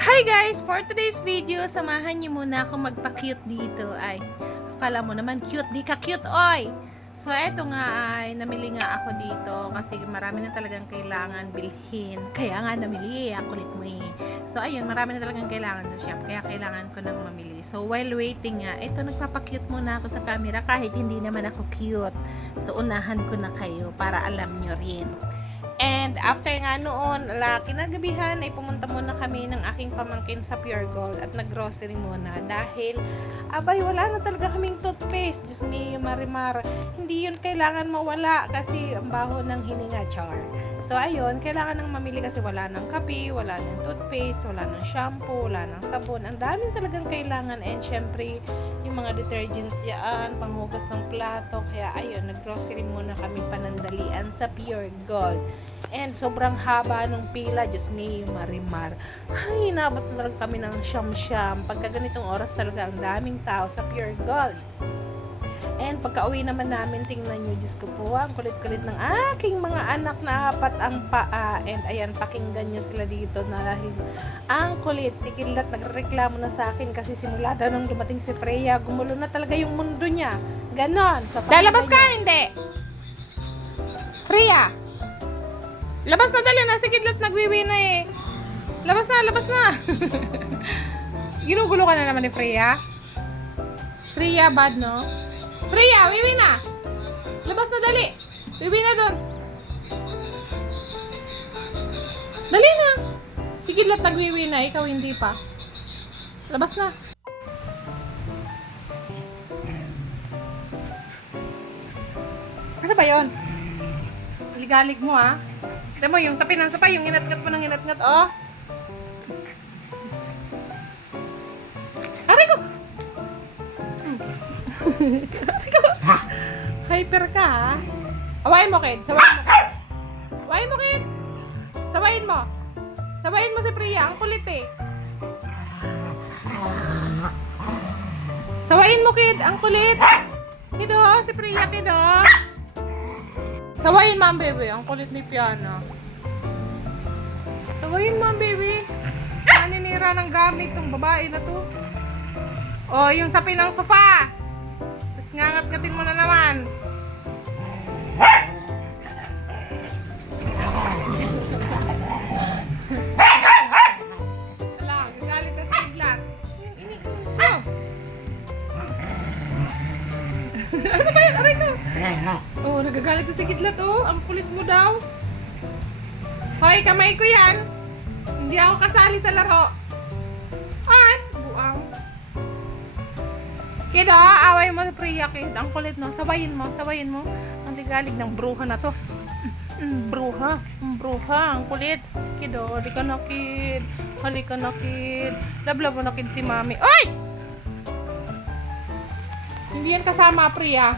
Hi guys! For today's video, samahan niyo muna ako magpa-cute dito. Ay, akala mo naman cute, di ka cute, oy! So, eto nga ay, namili nga ako dito kasi marami na talagang kailangan bilhin. Kaya nga namili, ang kulit mo eh. So, ayun, marami na talagang kailangan sa shop, kaya kailangan ko nang mamili. So, while waiting nga, eto, nagpapa-cute muna ako sa camera kahit hindi naman ako cute. So, unahan ko na kayo para alam nyo rin. And after nga noon, kinagabihan ay pumunta muna kami ng aking pamangkin sa Pure Gold at nag-grocery muna dahil abay wala na talaga kaming toothpaste. Diyos me, marimar. Hindi yun kailangan mawala kasi ang baho ng hininga, char. So ayun, kailangan nang mamili kasi wala ng kape, wala ng toothpaste, wala ng shampoo, wala ng sabon. Ang daming talagang kailangan and syempre yung mga detergent yan, panghugas ng plato. Kaya ayun, nag-grocery muna kami panandalian sa Pure Gold. And sobrang haba ng pila, Diyos me, marimar. Ay, inabot na lang kami ng siyam-siyam. Pagka ganitong oras talaga, ang daming tao sa Pure Gold. And pagka uwi naman namin, tingnan nyo, Diyos ko po, ang kulit-kulit ng aking mga anak na apat ang paa. And ayan, pakinggan nyo sila dito na dahil ang kulit. Si Kidlat nagreklamo na sa akin kasi simula daw nung dumating si Freya, gumulo na talaga yung mundo niya. Ganon. So, lalabas ka, hindi? Freya! Labas na, dali na. Si Kidlat nagwiwi na eh. Labas na, labas na. Ginugulo ka na naman ni Freya. Freya, bad no? Freya, wiwi na. Labas na, dali. Wiwi na doon. Dali na. Si Kidlat nagwiwi na, ikaw hindi pa. Labas na. Ano ba yun? Ligalig mo ah. Tignan mo, yung sa pinansa pa, yung inat-ngat mo ng inat-ngat, oh. Aray ko! Aray ko! Hyper ka, ha? Awayin mo, Kid. Sawayin mo, Kid. Awayin mo, Kid. Sawayin mo. Sawayin mo si Priya. Ang kulit, eh. Sawayin mo, Kid. Ang kulit. Kid, oh. Si Priya, Kid, oh. Sawayin mo ang baby. Ang kulit ni Piana. Sawayin mo ang baby. Naninira ng gamit tong babae na to. O, yung sapi ng sofa. Tapos ngangat-ngatin mo na naman. Wala, gagalit na si Kidlat. Oh. Ano ba yun? Aray ko. Oh, nagagalit na si Kidlat, oh. Ang kulit mo daw. Hoy, kamay ko yan. Hindi ako kasali sa laro. Ay, buang. Kid, away mo sa Priya, Kid. Ang kulit, no? Sabayin mo, sabayin mo. Ang ligalig ng bruha na to. Bruha. Bruha, ang kulit. Kid, halika na, Kid. Halika na, Kid. Lablabo na, Kid, si Mami. Oy! Hindi yan kasama, Priya.